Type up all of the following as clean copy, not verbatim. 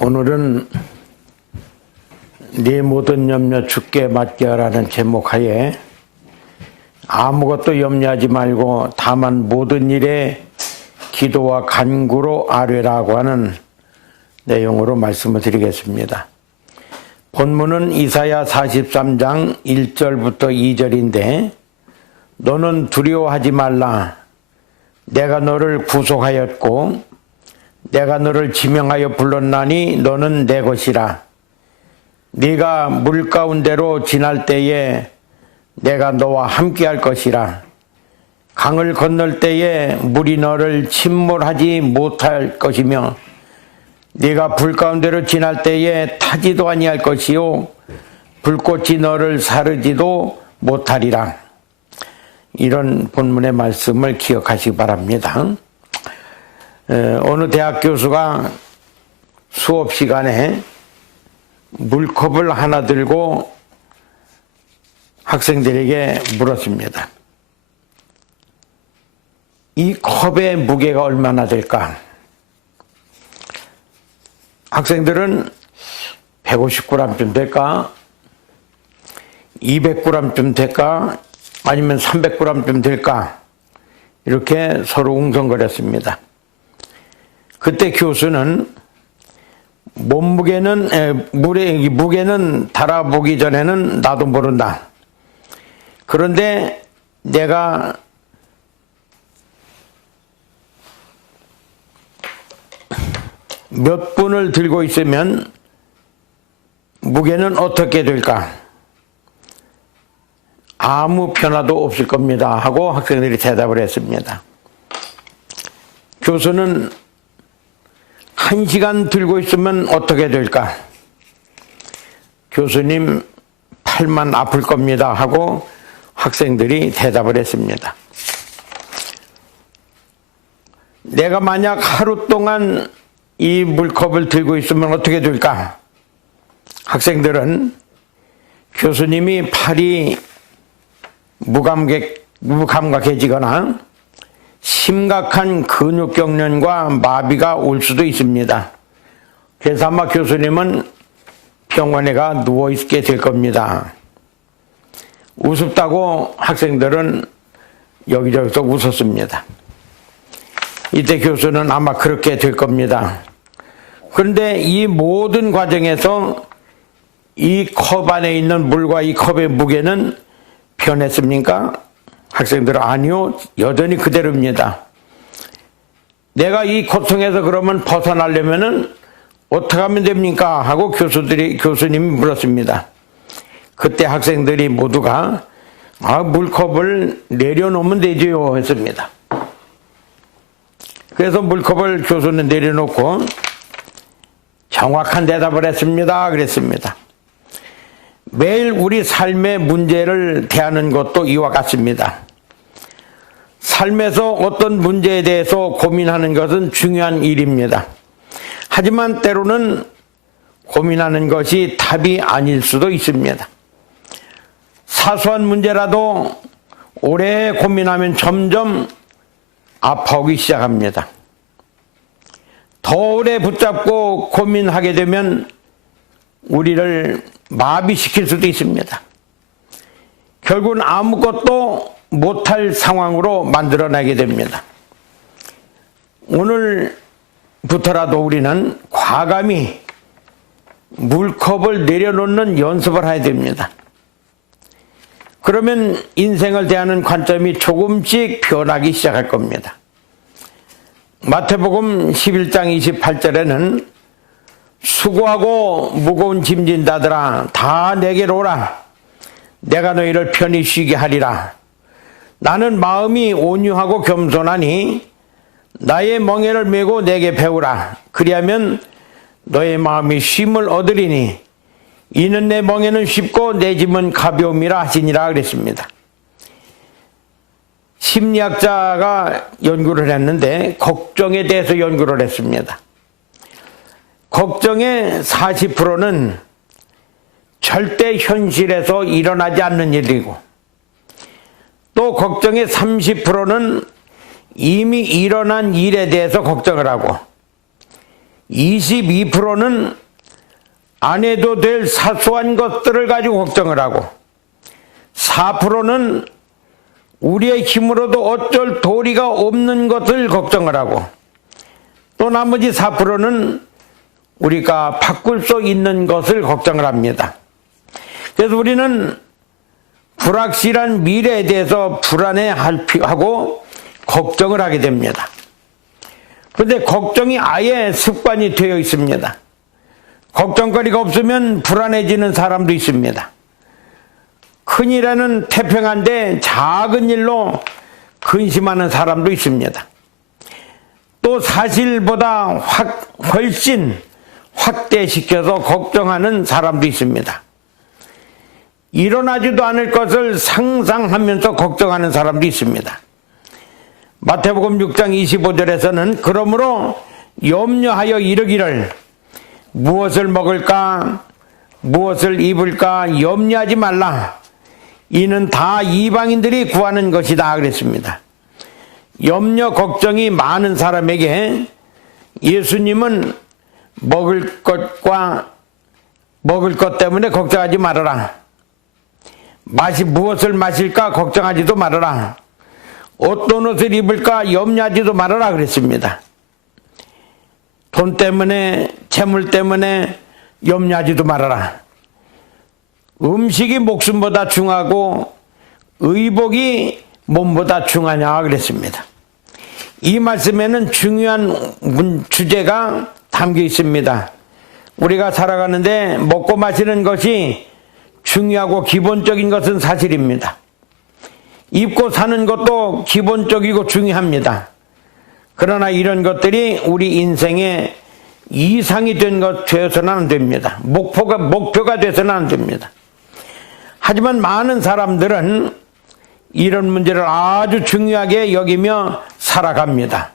오늘은 네 모든 염려 주께 맡겨라는 제목하에 아무것도 염려하지 말고 다만 모든 일에 기도와 간구로 아뢰라고 하는 내용으로 말씀을 드리겠습니다. 본문은 이사야 43장 1절부터 2절인데 너는 두려워하지 말라. 내가 너를 구속하였고 내가 너를 지명하여 불렀나니 너는 내 것이라. 네가 물 가운데로 지날 때에 내가 너와 함께할 것이라. 강을 건널 때에 물이 너를 침몰하지 못할 것이며 네가 불 가운데로 지날 때에 타지도 아니할 것이요 불꽃이 너를 사르지도 못하리라. 이런 본문의 말씀을 기억하시기 바랍니다. 어느 대학 교수가 수업 시간에 물컵을 하나 들고 학생들에게 물었습니다. 이 컵의 무게가 얼마나 될까? 학생들은 150g쯤 될까? 200g쯤 될까? 아니면 300g쯤 될까? 이렇게 서로 웅성거렸습니다. 그때 교수는 물의 무게는 달아보기 전에는 나도 모른다. 그런데 내가 몇 분을 들고 있으면 무게는 어떻게 될까? 아무 변화도 없을 겁니다 하고 학생들이 대답을 했습니다. 교수는 1시간 들고 있으면 어떻게 될까? 교수님 팔만 아플 겁니다 하고 학생들이 대답을 했습니다. 내가 만약 하루 동안 이 물컵을 들고 있으면 어떻게 될까? 학생들은 교수님이 팔이 무감각해지거나 심각한 근육경련과 마비가 올 수도 있습니다. 그래서 아마 교수님은 병원에 가 누워있게 될 겁니다. 우습다고 학생들은 여기저기서 웃었습니다. 이때 교수는 아마 그렇게 될 겁니다. 그런데 이 모든 과정에서 이 컵 안에 있는 물과 이 컵의 무게는 변했습니까? 학생들은 아니요, 여전히 그대로입니다. 내가 이 고통에서 그러면 벗어나려면은 어떻게 하면 됩니까? 하고 교수님이 물었습니다. 그때 학생들이 모두가 물컵을 내려놓으면 되지요 했습니다. 그래서 물컵을 교수는 내려놓고 정확한 대답을 했습니다. 그랬습니다. 매일 우리 삶의 문제를 대하는 것도 이와 같습니다. 삶에서 어떤 문제에 대해서 고민하는 것은 중요한 일입니다. 하지만 때로는 고민하는 것이 답이 아닐 수도 있습니다. 사소한 문제라도 오래 고민하면 점점 아파오기 시작합니다. 더 오래 붙잡고 고민하게 되면 우리를 마비시킬 수도 있습니다. 결국은 아무것도 못할 상황으로 만들어내게 됩니다. 오늘부터라도 우리는 과감히 물컵을 내려놓는 연습을 해야 됩니다. 그러면 인생을 대하는 관점이 조금씩 변하기 시작할 겁니다. 마태복음 11장 28절에는 수고하고 무거운 짐진 자들아 다 내게로 오라. 내가 너희를 편히 쉬게 하리라. 나는 마음이 온유하고 겸손하니 나의 멍에를 메고 내게 배우라. 그리하면 너의 마음이 쉼을 얻으리니 이는 내 멍에는 쉽고 내 짐은 가벼움이라 하시니라 그랬습니다. 심리학자가 연구를 했는데 걱정에 대해서 연구를 했습니다. 걱정의 40%는 절대 현실에서 일어나지 않는 일이고 또 걱정의 30%는 이미 일어난 일에 대해서 걱정을 하고 22%는 안 해도 될 사소한 것들을 가지고 걱정을 하고 4%는 우리의 힘으로도 어쩔 도리가 없는 것을 걱정을 하고 또 나머지 4%는 우리가 바꿀 수 있는 것을 걱정을 합니다. 그래서 우리는 불확실한 미래에 대해서 불안해하고 걱정을 하게 됩니다. 그런데 걱정이 아예 습관이 되어 있습니다. 걱정거리가 없으면 불안해지는 사람도 있습니다. 큰일에는 태평한데 작은 일로 근심하는 사람도 있습니다. 또 사실보다 훨씬 확대시켜서 걱정하는 사람도 있습니다. 일어나지도 않을 것을 상상하면서 걱정하는 사람도 있습니다. 마태복음 6장 25절에서는 그러므로 염려하여 이르기를 무엇을 먹을까 무엇을 입을까 염려하지 말라 이는 다 이방인들이 구하는 것이다 그랬습니다. 염려 걱정이 많은 사람에게 예수님은 먹을 것 때문에 걱정하지 말아라. 무엇을 마실까 걱정하지도 말아라. 어떤 옷을 입을까 염려하지도 말아라 그랬습니다. 돈 때문에 재물 때문에 염려하지도 말아라. 음식이 목숨보다 중하고 의복이 몸보다 중하냐 그랬습니다. 이 말씀에는 중요한 주제가 담겨 있습니다. 우리가 살아가는데 먹고 마시는 것이 중요하고 기본적인 것은 사실입니다. 입고 사는 것도 기본적이고 중요합니다. 그러나 이런 것들이 우리 인생의 이상이 되어서는 안 됩니다. 목표가 되어서는 안 됩니다. 하지만 많은 사람들은 이런 문제를 아주 중요하게 여기며 살아갑니다.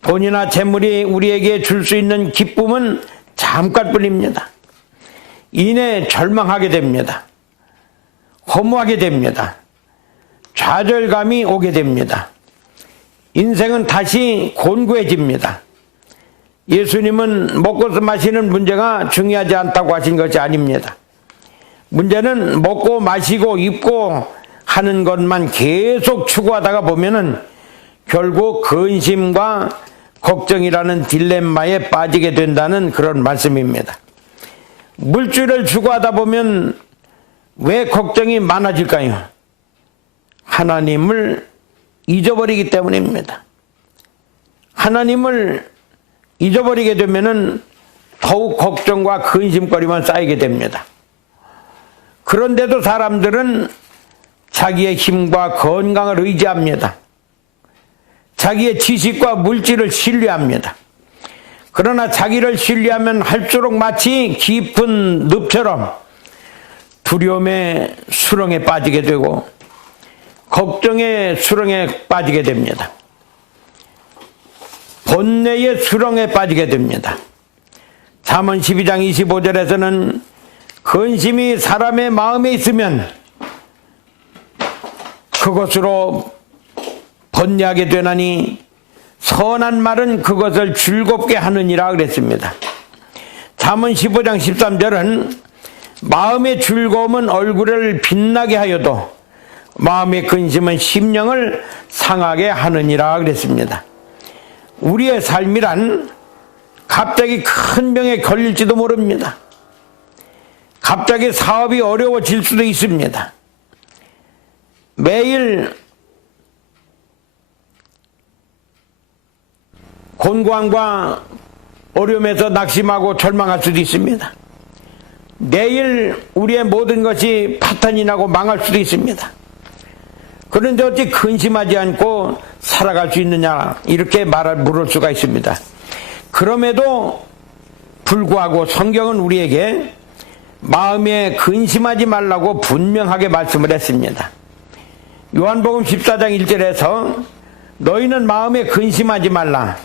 돈이나 재물이 우리에게 줄 수 있는 기쁨은 잠깐뿐입니다. 이내 절망하게 됩니다. 허무하게 됩니다. 좌절감이 오게 됩니다. 인생은 다시 곤고해집니다. 예수님은 먹고 마시는 문제가 중요하지 않다고 하신 것이 아닙니다. 문제는 먹고 마시고 입고 하는 것만 계속 추구하다가 보면은 결국 근심과 걱정이라는 딜레마에 빠지게 된다는 그런 말씀입니다. 물질을 추구하다 보면 왜 걱정이 많아질까요? 하나님을 잊어버리기 때문입니다. 하나님을 잊어버리게 되면은 더욱 걱정과 근심거리만 쌓이게 됩니다. 그런데도 사람들은 자기의 힘과 건강을 의지합니다. 자기의 지식과 물질을 신뢰합니다. 그러나 자기를 신뢰하면 할수록 마치 깊은 늪처럼 두려움의 수렁에 빠지게 되고 걱정의 수렁에 빠지게 됩니다. 번뇌의 수렁에 빠지게 됩니다. 잠언 12장 25절에서는 근심이 사람의 마음에 있으면 그것으로 번뇌하게 되나니 선한 말은 그것을 즐겁게 하느니라 그랬습니다. 잠언 15장 13절은 마음의 즐거움은 얼굴을 빛나게 하여도 마음의 근심은 심령을 상하게 하느니라 그랬습니다. 우리의 삶이란 갑자기 큰 병에 걸릴지도 모릅니다. 갑자기 사업이 어려워질 수도 있습니다. 매일 곤고함과 어려움에서 낙심하고 절망할 수도 있습니다. 내일 우리의 모든 것이 파탄이 나고 망할 수도 있습니다. 그런데 어찌 근심하지 않고 살아갈 수 있느냐 이렇게 물을 수가 있습니다. 그럼에도 불구하고 성경은 우리에게 마음에 근심하지 말라고 분명하게 말씀을 했습니다. 요한복음 14장 1절에서 너희는 마음에 근심하지 말라.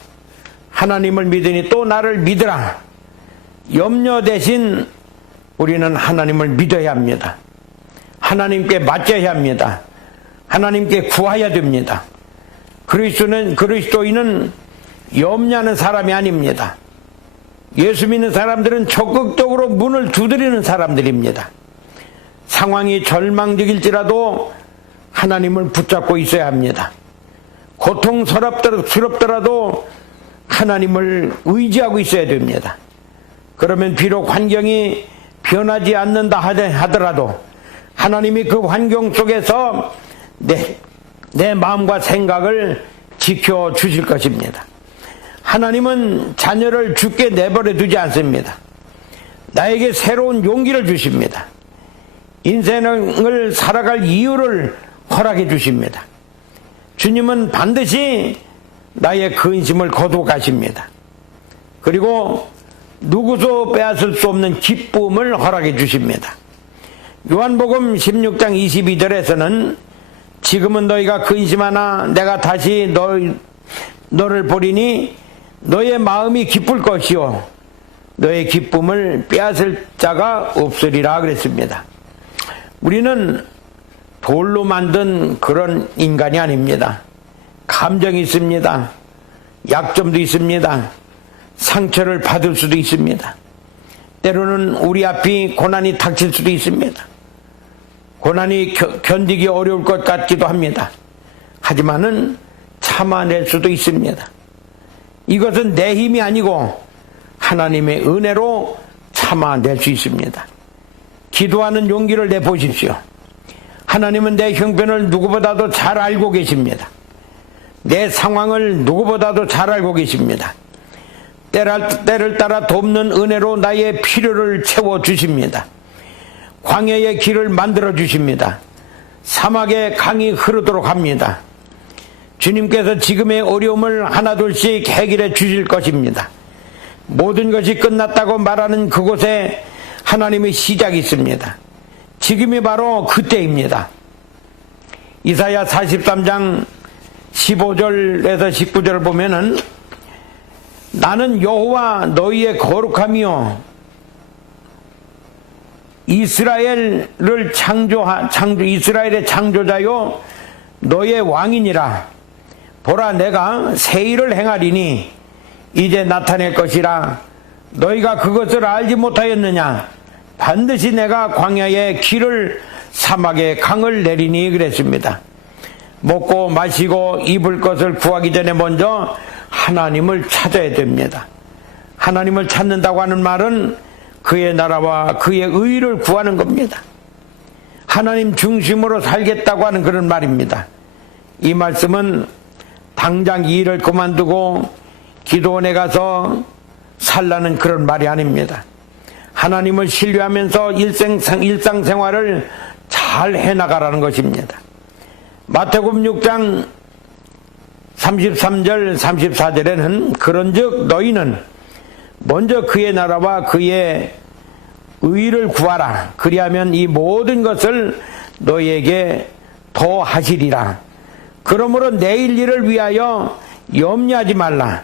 하나님을 믿으니 또 나를 믿으라. 염려 대신 우리는 하나님을 믿어야 합니다. 하나님께 맡겨야 합니다. 하나님께 구해야 됩니다. 그리스도인은 염려하는 사람이 아닙니다. 예수 믿는 사람들은 적극적으로 문을 두드리는 사람들입니다. 상황이 절망적일지라도 하나님을 붙잡고 있어야 합니다. 고통스럽더라도 하나님을 의지하고 있어야 됩니다. 그러면 비록 환경이 변하지 않는다 하더라도 하나님이 그 환경 속에서 내 마음과 생각을 지켜주실 것입니다. 하나님은 자녀를 죽게 내버려 두지 않습니다. 나에게 새로운 용기를 주십니다. 인생을 살아갈 이유를 허락해 주십니다. 주님은 반드시 나의 근심을 거두어 가십니다. 그리고 누구도 빼앗을 수 없는 기쁨을 허락해 주십니다. 요한복음 16장 22절에서는 지금은 너희가 근심하나 내가 다시 너를 보리니 너의 마음이 기쁠 것이요 너의 기쁨을 빼앗을 자가 없으리라 그랬습니다. 우리는 돌로 만든 그런 인간이 아닙니다. 감정이 있습니다. 약점도 있습니다. 상처를 받을 수도 있습니다. 때로는 우리 앞이 고난이 닥칠 수도 있습니다. 고난이 견디기 어려울 것 같기도 합니다. 하지만은 참아낼 수도 있습니다. 이것은 내 힘이 아니고 하나님의 은혜로 참아낼 수 있습니다. 기도하는 용기를 내보십시오. 하나님은 내 형편을 누구보다도 잘 알고 계십니다. 내 상황을 누구보다도 잘 알고 계십니다. 때를 따라 돕는 은혜로 나의 필요를 채워주십니다. 광야의 길을 만들어 주십니다. 사막에 강이 흐르도록 합니다. 주님께서 지금의 어려움을 하나둘씩 해결해 주실 것입니다. 모든 것이 끝났다고 말하는 그곳에 하나님의 시작이 있습니다. 지금이 바로 그때입니다. 이사야 43장 15절에서 19절을 보면은 나는 여호와 너희의 거룩함이요 이스라엘의 창조자요 너의 왕이니라. 보라 내가 새 일을 행하리니 이제 나타낼 것이라. 너희가 그것을 알지 못하였느냐. 반드시 내가 광야에 길을 사막에 강을 내리니 그랬습니다. 먹고 마시고 입을 것을 구하기 전에 먼저 하나님을 찾아야 됩니다. 하나님을 찾는다고 하는 말은 그의 나라와 그의 의를 구하는 겁니다. 하나님 중심으로 살겠다고 하는 그런 말입니다. 이 말씀은 당장 이 일을 그만두고 기도원에 가서 살라는 그런 말이 아닙니다. 하나님을 신뢰하면서 일상생활을 잘 해나가라는 것입니다. 마태복음 6장 33절 34절에는 그런즉 너희는 먼저 그의 나라와 그의 의를 구하라. 그리하면 이 모든 것을 너희에게 더 하시리라. 그러므로 내일 일을 위하여 염려하지 말라.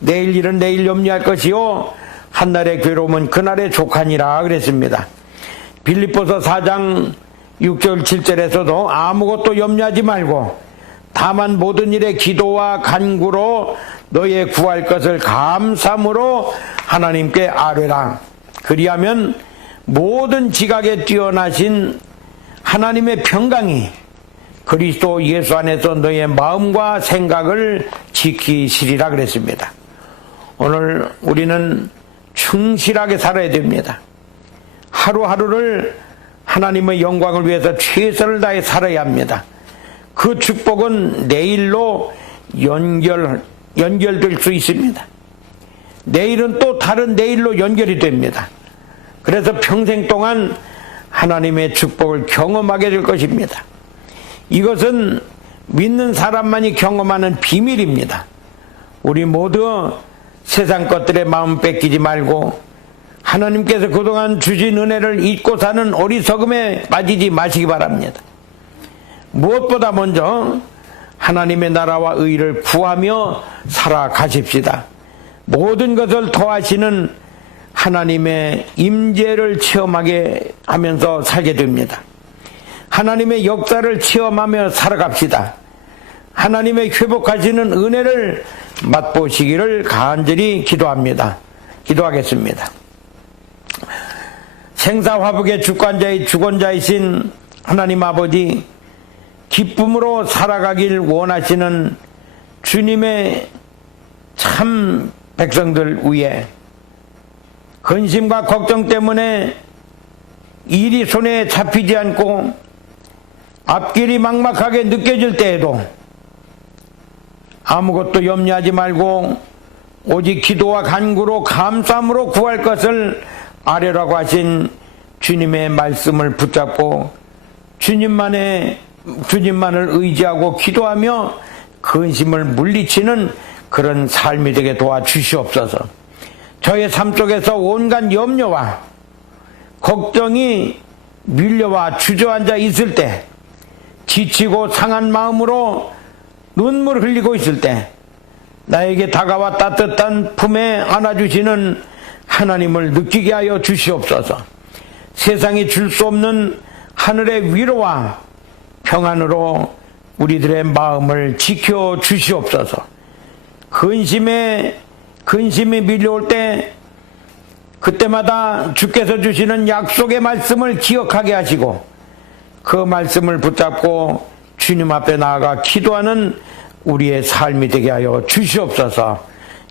내일 일은 내일 염려할 것이요 한날의 괴로움은 그날의 족하니라 그랬습니다. 빌립보서 4장 6절 7절에서도 아무것도 염려하지 말고 다만 모든 일에 기도와 간구로 너의 구할 것을 감사함으로 하나님께 아뢰라. 그리하면 모든 지각에 뛰어나신 하나님의 평강이 그리스도 예수 안에서 너의 마음과 생각을 지키시리라 그랬습니다. 오늘 우리는 충실하게 살아야 됩니다. 하루하루를 하나님의 영광을 위해서 최선을 다해 살아야 합니다. 그 축복은 내일로 연결될 수 있습니다. 내일은 또 다른 내일로 연결이 됩니다. 그래서 평생 동안 하나님의 축복을 경험하게 될 것입니다. 이것은 믿는 사람만이 경험하는 비밀입니다. 우리 모두 세상 것들에 마음 뺏기지 말고 하나님께서 그동안 주신 은혜를 잊고 사는 어리석음에 빠지지 마시기 바랍니다. 무엇보다 먼저 하나님의 나라와 의를 구하며 살아가십시다. 모든 것을 더하시는 하나님의 임재를 체험하게 하면서 살게 됩니다. 하나님의 역사를 체험하며 살아갑시다. 하나님의 회복하시는 은혜를 맛보시기를 간절히 기도합니다. 기도하겠습니다. 생사화복의 주권자이신 하나님 아버지, 기쁨으로 살아가길 원하시는 주님의 참 백성들 위에 근심과 걱정 때문에 일이 손에 잡히지 않고 앞길이 막막하게 느껴질 때에도 아무것도 염려하지 말고 오직 기도와 간구로 감사함으로 구할 것을 아뢰라고 하신 주님의 말씀을 붙잡고 주님만을 의지하고 기도하며 근심을 물리치는 그런 삶이 되게 도와주시옵소서. 저의 삶 속에서 온갖 염려와 걱정이 밀려와 주저앉아 있을 때, 지치고 상한 마음으로 눈물 흘리고 있을 때 나에게 다가와 따뜻한 품에 안아주시는 하나님을 느끼게 하여 주시옵소서. 세상이 줄 수 없는 하늘의 위로와 평안으로 우리들의 마음을 지켜 주시옵소서. 근심이 밀려올 때 그때마다 주께서 주시는 약속의 말씀을 기억하게 하시고 그 말씀을 붙잡고 주님 앞에 나아가 기도하는 우리의 삶이 되게 하여 주시옵소서.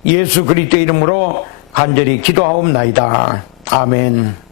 예수 그리스도 이름으로 간절히 기도하옵나이다. 아멘.